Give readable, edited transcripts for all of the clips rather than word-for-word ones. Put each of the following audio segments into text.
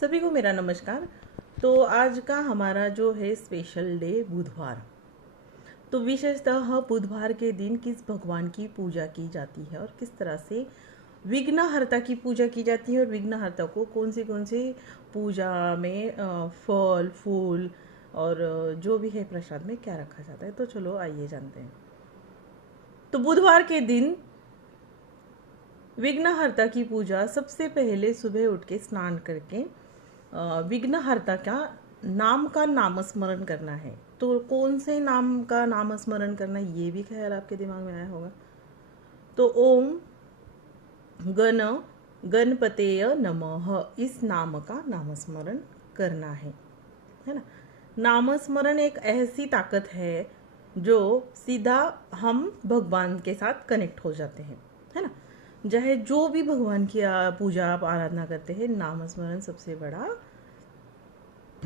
सभी को मेरा नमस्कार। तो आज का हमारा जो है स्पेशल डे बुधवार। तो विशेषतः बुधवार के दिन किस भगवान की पूजा की जाती है और किस तरह से विघ्नहर्ता की पूजा की जाती है और विघ्नहर्ता को कौन सी पूजा में फल फूल और जो भी है प्रसाद में क्या रखा जाता है। तो चलो आइए जानते हैं। तो बुधवार के दिन विघ्नहर्ता की पूजा सबसे पहले सुबह उठ के स्नान करके विघ्नहर्ता का नामस्मरण करना है। तो कौन से नाम का नामस्मरण करना, ये भी ख्याल आपके दिमाग में आया होगा। तो ओम गणपतेय नमः इस नाम का नामस्मरण करना है ना। नामस्मरण एक ऐसी ताकत है जो सीधा हम भगवान के साथ कनेक्ट हो जाते हैं, है ना। चाहे जो भी भगवान की पूजा आप आराधना करते हैं, नामस्मरण सबसे बड़ा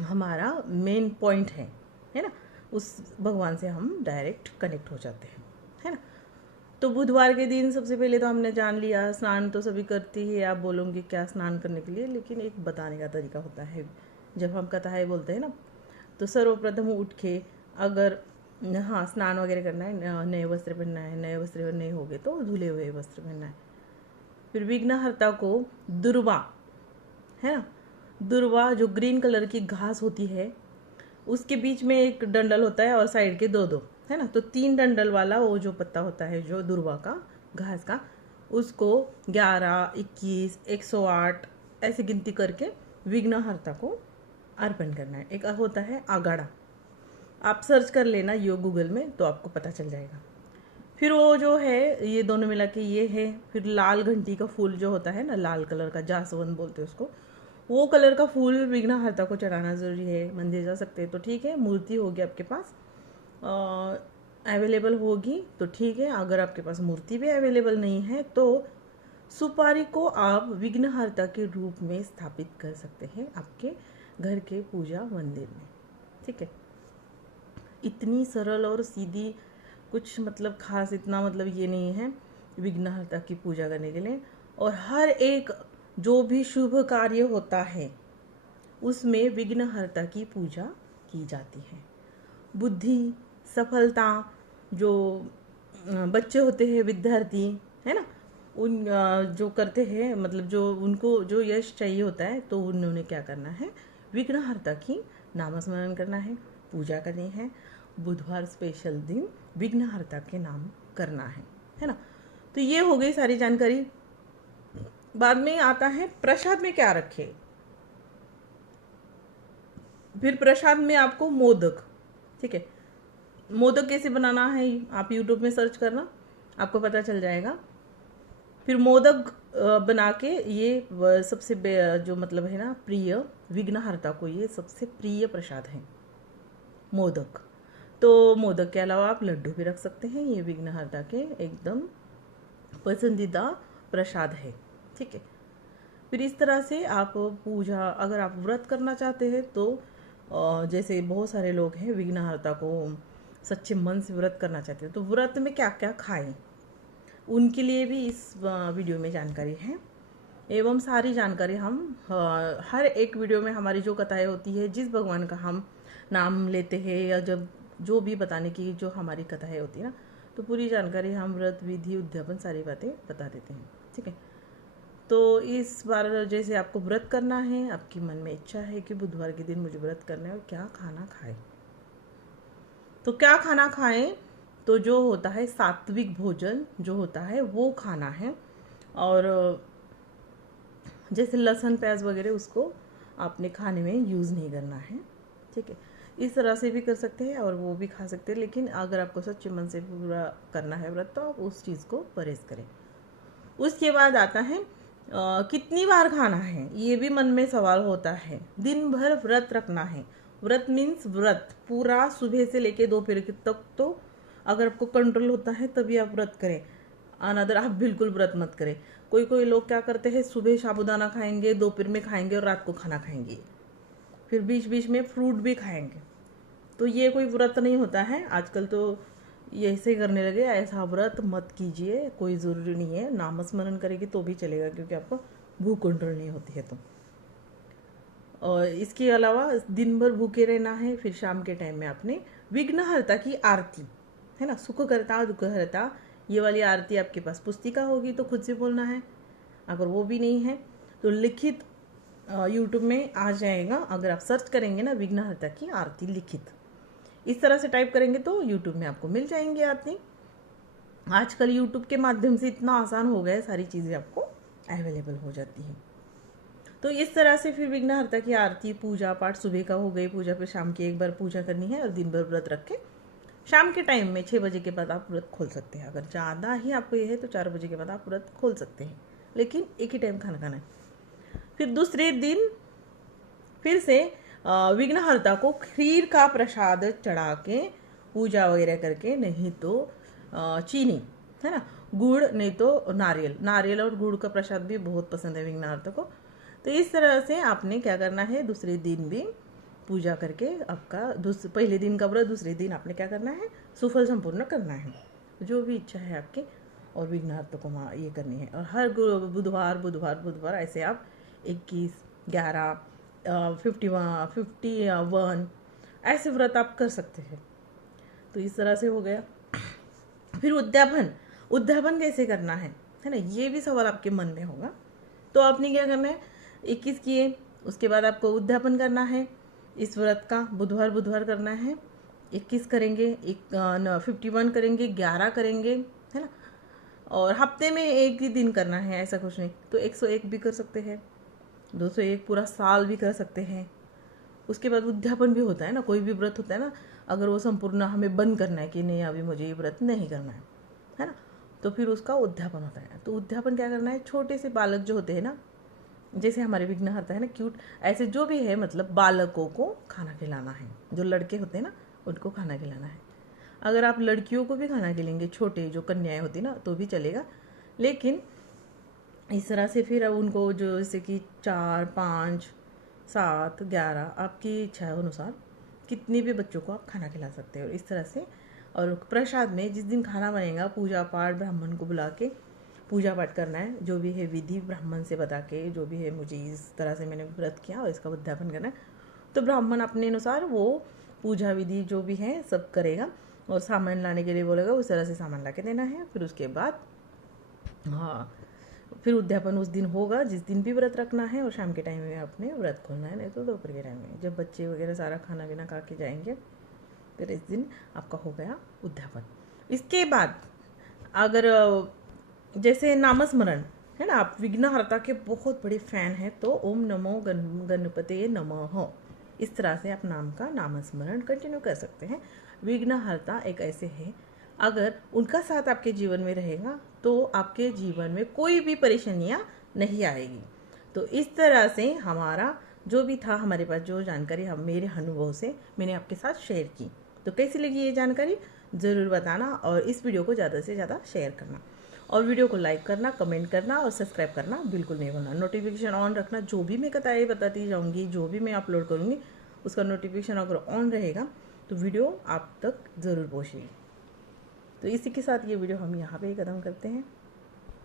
हमारा मेन पॉइंट है ना। उस भगवान से हम डायरेक्ट कनेक्ट हो जाते हैं, है ना। तो बुधवार के दिन सबसे पहले तो हमने जान लिया, स्नान तो सभी करती है। आप बोलोगे क्या स्नान करने के लिए, लेकिन एक बताने का तरीका होता है। जब हम कथाएं बोलते हैं ना, तो सर्वप्रथम उठ के अगर हाँ स्नान वगैरह करना है, नए वस्त्र पहनना है, नए वस्त्र नहीं होगे तो धुले हुए वस्त्र पहनना है। फिर विघ्नहर्ता को दुर्वा, है ना, दुर्वा जो ग्रीन कलर की घास होती है, उसके बीच में एक डंडल होता है और साइड के दो दो, है ना। तो 3 डंडल वाला वो जो पत्ता होता है जो दुर्वा का, घास का, उसको 11, 21, 108 ऐसे गिनती करके विघ्नहर्ता को अर्पण करना है। एक होता है आगाड़ा, आप सर्च कर लेना यो गूगल में तो आपको पता चल जाएगा। फिर वो जो है ये दोनों मिला के ये है। फिर लाल घंटी का फूल जो होता है ना, लाल कलर का, जासवंत बोलते हैं उसको, वो कलर का फूल विघ्नहर्ता को चढ़ाना जरूरी है। मंदिर जा सकते हैं तो ठीक है, मूर्ति होगी आपके पास अवेलेबल होगी तो ठीक है। अगर आपके पास मूर्ति भी अवेलेबल नहीं है तो सुपारी को आप विघ्नहर्ता के रूप में स्थापित कर सकते हैं आपके घर के पूजा मंदिर में, ठीक है। इतनी सरल और सीधी, कुछ मतलब खास इतना मतलब ये नहीं है विघ्नहर्ता की पूजा करने के लिए। और हर एक जो भी शुभ कार्य होता है उसमें विघ्नहर्ता की पूजा की जाती है। बुद्धि, सफलता, जो बच्चे होते हैं, विद्यार्थी, है ना, उन जो करते हैं, मतलब जो उनको जो यश चाहिए होता है, तो उन्होंने क्या करना है, विघ्नहर्ता की नामस्मरण करना है, पूजा करनी है। बुधवार स्पेशल दिन विघ्नहर्ता के नाम करना है ना। तो ये हो गई सारी जानकारी। बाद में आता है प्रसाद में क्या रखे। फिर प्रसाद में आपको मोदक, ठीक है, मोदक कैसे बनाना है आप यूट्यूब में सर्च करना, आपको पता चल जाएगा। फिर मोदक बना के ये सबसे जो मतलब है ना प्रिय, विघ्नहर्ता को ये सबसे प्रिय प्रसाद है मोदक। तो मोदक के अलावा आप लड्डू भी रख सकते हैं, ये विघ्नहर्ता के एकदम पसंदीदा प्रसाद है, ठीक है। फिर इस तरह से आप पूजा, अगर आप व्रत करना चाहते हैं तो जैसे बहुत सारे लोग हैं विघ्नहर्ता को सच्चे मन से व्रत करना चाहते हैं, तो व्रत में क्या क्या खाएं उनके लिए भी इस वीडियो में जानकारी है। एवं सारी जानकारी हम हर एक वीडियो में, हमारी जो कथाएं होती है, जिस भगवान का हम नाम लेते हैं या जब जो भी बताने की जो हमारी कथाएं होती है ना, तो पूरी जानकारी हम व्रत, विधि, उद्यापन सारी बातें बता देते हैं, ठीक है। तो इस बार जैसे आपको व्रत करना है, आपकी मन में इच्छा है कि बुधवार के दिन मुझे व्रत करना है और क्या खाना खाए, तो क्या खाना खाएं, तो जो होता है सात्विक भोजन जो होता है वो खाना है। और जैसे लहसुन प्याज वगैरह उसको आपने खाने में यूज़ नहीं करना है, ठीक है। इस तरह से भी कर सकते हैं और वो भी खा सकते हैं, लेकिन अगर आपको सच्चे मन से पूरा करना है व्रत तो आप उस चीज़ को परहेज करें। उसके बाद आता है कितनी बार खाना है, ये भी मन में सवाल होता है। दिन भर व्रत रखना है, व्रत मीन्स व्रत पूरा सुबह से लेके दोपहर तक। तो अगर आपको कंट्रोल होता है तभी आप व्रत करें, अनदर आप बिल्कुल व्रत मत करें। कोई कोई लोग क्या करते हैं, सुबह साबुदाना खाएंगे, दोपहर में खाएंगे और रात को खाना खाएंगे, फिर बीच बीच में फ्रूट भी खाएंगे। तो ये कोई व्रत नहीं होता है। आजकल तो ये ऐसे करने लगे, ऐसा व्रत मत कीजिए, कोई ज़रूरी नहीं है। नामस्मरण करेगी तो भी चलेगा, क्योंकि आपको भूख कंट्रोल नहीं होती है। तो और इसके अलावा दिन भर भूखे रहना है। फिर शाम के टाइम में आपने विघ्नहर्ता की आरती, है ना, सुखकर्ता दुखहर्ता, ये वाली आरती आपके पास पुस्तिका होगी तो खुद से बोलना है। अगर वो भी नहीं है तो लिखित यूट्यूब में आ जाएगा। अगर आप सर्च करेंगे ना विघ्नहर्ता की आरती लिखित, इस तरह से टाइप करेंगे तो यूट्यूब में आपको मिल जाएंगे आरती। आजकल यूट्यूब के माध्यम से इतना आसान हो गया है, सारी चीज़ें आपको अवेलेबल हो जाती हैं। तो इस तरह से फिर विघ्नहर्ता की आरती पूजा पाठ सुबह का हो गई पूजा, फिर शाम की एक बार पूजा करनी है और दिन भर व्रत रख के शाम के टाइम में 6 बजे के बाद आप व्रत खोल सकते हैं। अगर ज़्यादा ही आपको ये है तो 4 बजे के बाद आप व्रत खोल सकते हैं, लेकिन एक ही टाइम खाना खाना है। फिर दूसरे दिन फिर से विघ्नहर्ता को खीर का प्रसाद चढ़ा के पूजा वगैरह करके, नहीं तो चीनी, है ना, गुड़, नहीं तो नारियल। नारियल और गुड़ का प्रसाद भी बहुत पसंद है विघ्नहर्ता को। तो इस तरह से आपने क्या करना है, दूसरे दिन भी पूजा करके आपका पहले दिन का व्रत दूसरे दिन आपने क्या करना है, सुफल संपूर्ण करना है, जो भी इच्छा है आपकी। और विघ्नहर्ता को ये करनी है। और हर बुधवार ऐसे आप 21, 11, 51 ऐसे व्रत आप कर सकते हैं। तो इस तरह से हो गया। फिर उद्यापन कैसे करना है ना, ये भी सवाल आपके मन में होगा। तो आपने क्या करना है, 21 किए, उसके बाद आपको उद्यापन करना है इस व्रत का। बुधवार करना है, 21 करेंगे, 51 करेंगे, 11 करेंगे, है ना। और हफ्ते में एक ही दिन करना है, ऐसा कुछ नहीं। तो 101 भी कर सकते हैं, 201 पूरा साल भी कर सकते हैं। उसके बाद उद्यापन भी होता है ना, कोई भी व्रत होता है ना, अगर वो संपूर्ण हमें बंद करना है कि नहीं अभी मुझे ये व्रत नहीं करना है ना, तो फिर उसका उद्यापन होता है। तो उद्यापन क्या करना है, छोटे से बालक जो होते हैं ना, जैसे हमारे विघ्नहर्ता है ना, क्यूट, ऐसे जो भी है, मतलब बालकों को खाना खिलाना है। जो लड़के होते हैं ना उनको खाना खिलाना है। अगर आप लड़कियों को भी खाना खिलाएंगे, छोटे जो कन्याएं होती ना, तो भी चलेगा। लेकिन इस तरह से फिर उनको जो जैसे कि 4, 5, 7, 11 आपकी इच्छा अनुसार कितने भी बच्चों को आप खाना खिला सकते हो इस तरह से। और प्रसाद में जिस दिन खाना बनेगा, पूजा पाठ ब्राह्मण को बुला के पूजा पाठ करना है, जो भी है विधि ब्राह्मण से बता के, जो भी है मुझे इस तरह से मैंने व्रत किया और इसका उद्यापन करना है, तो ब्राह्मण अपने अनुसार वो पूजा विधि जो भी है सब करेगा और सामान लाने के लिए बोलेगा, उस तरह से सामान ला के देना है। फिर उसके बाद फिर उद्यापन उस दिन होगा जिस दिन भी व्रत रखना है, और शाम के टाइम में आपने व्रत खोलना है, नहीं तो दोपहर के टाइम में जब बच्चे वगैरह सारा खाना पीना खा के जाएंगे, फिर इस दिन आपका हो गया उद्यापन। इसके बाद अगर जैसे नामस्मरण है ना, आप विघ्नहर्ता के बहुत बड़े फैन हैं, तो ओम नमो गणपते नमः, इस तरह से आप नाम का नामस्मरण कंटिन्यू कर सकते हैं। विघ्नहर्ता एक ऐसे है, अगर उनका साथ आपके जीवन में रहेगा तो आपके जीवन में कोई भी परेशानियां नहीं आएगी। तो इस तरह से हमारा जो भी था, हमारे पास जो जानकारी हम मेरे अनुभव से मैंने आपके साथ शेयर की। तो कैसी लगी ये जानकारी ज़रूर बताना, और इस वीडियो को ज़्यादा से ज़्यादा शेयर करना, और वीडियो को लाइक करना, कमेंट करना और सब्सक्राइब करना बिल्कुल नहीं भूलना। नोटिफिकेशन ऑन रखना, जो भी मैं बताती जाऊँगी, जो भी मैं अपलोड करूँगी उसका नोटिफिकेशन अगर ऑन रहेगा तो वीडियो आप तक ज़रूर पहुँचेगी। तो इसी के साथ ये वीडियो हम यहाँ पे ही ख़त्म करते हैं।